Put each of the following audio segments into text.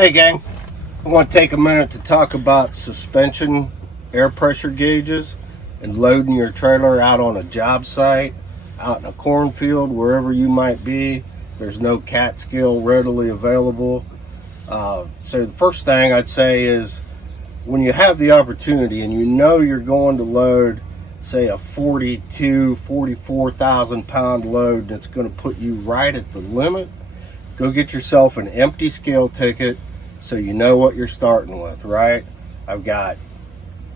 Hey gang, I want to take a minute to talk about suspension air pressure gauges and loading your trailer out on a job site, out in a cornfield, wherever you might be. There's no cat scale readily available. So the first thing I'd say is when you have the opportunity and you know you're going to load, say a 44,000 pound load that's going to put you right at the limit, go get yourself an empty scale ticket so you know what you're starting with, right? I've got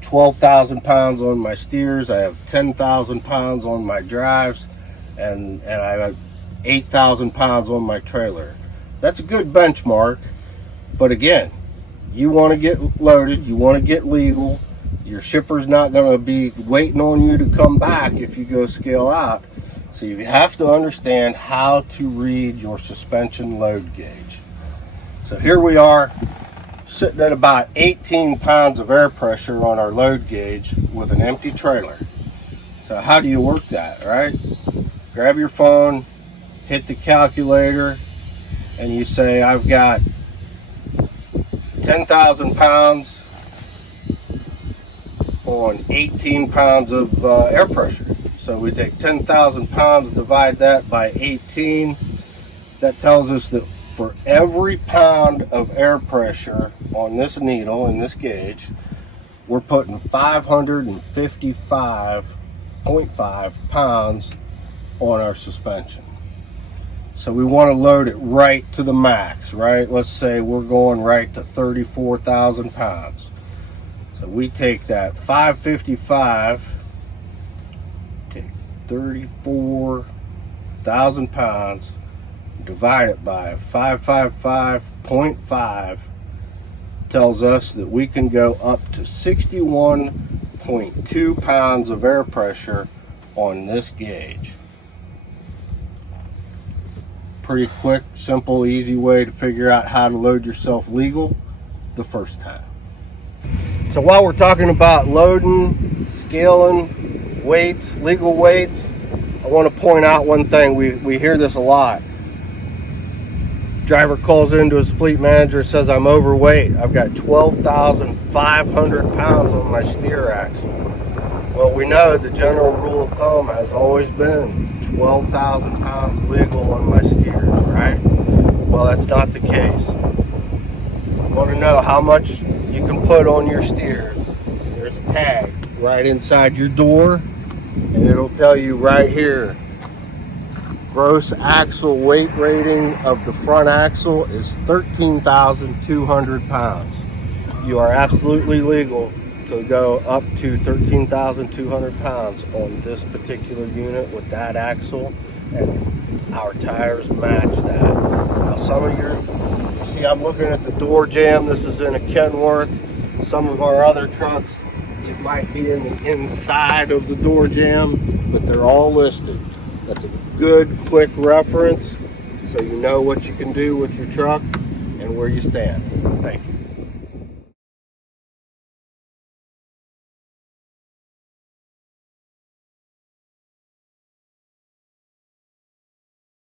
12,000 pounds on my steers, I have 10,000 pounds on my drives, and I have 8,000 pounds on my trailer. That's a good benchmark, but again, you want to get loaded, you want to get legal. Your shipper's not going to be waiting on you to come back if you go scale out. So you have to understand how to read your suspension load gauge. So here we are sitting at about 18 pounds of air pressure on our load gauge with an empty trailer. So how do you work that, right? Grab your phone, hit the calculator, and you say, I've got 10,000 pounds on 18 pounds of air pressure. So we take 10,000 pounds, divide that by 18. That tells us that for every pound of air pressure on this needle, in this gauge, we're putting 555.5 pounds on our suspension. So we want to load it right to the max, right? Let's say we're going right to 34,000 pounds. So we take that 555, take 34,000 pounds, divide it by 555.5, tells us that we can go up to 61.2 pounds of air pressure on this gauge. Pretty quick, simple, easy way to figure out how to load yourself legal the first time. So while we're talking about loading, scaling, weights, legal weights, I want to point out one thing. We hear this a lot. Driver calls into his fleet manager and says, I'm overweight. I've got 12,500 pounds on my steer axle. Well, we know the general rule of thumb has always been 12,000 pounds legal on my steers, right? Well, that's not the case. You want to know how much you can put on your steers. There's a tag right inside your door, and it'll tell you right here, gross axle weight rating of the front axle is 13,200 pounds. You are absolutely legal to go up to 13,200 pounds on this particular unit with that axle, and our tires match that. Now some of you see, I'm looking at the door jamb. This is in a Kenworth. Some of our other trucks, it might be in the inside of the door jamb, but they're all listed. That's a good quick reference so you know what you can do with your truck and where you stand. Thank you.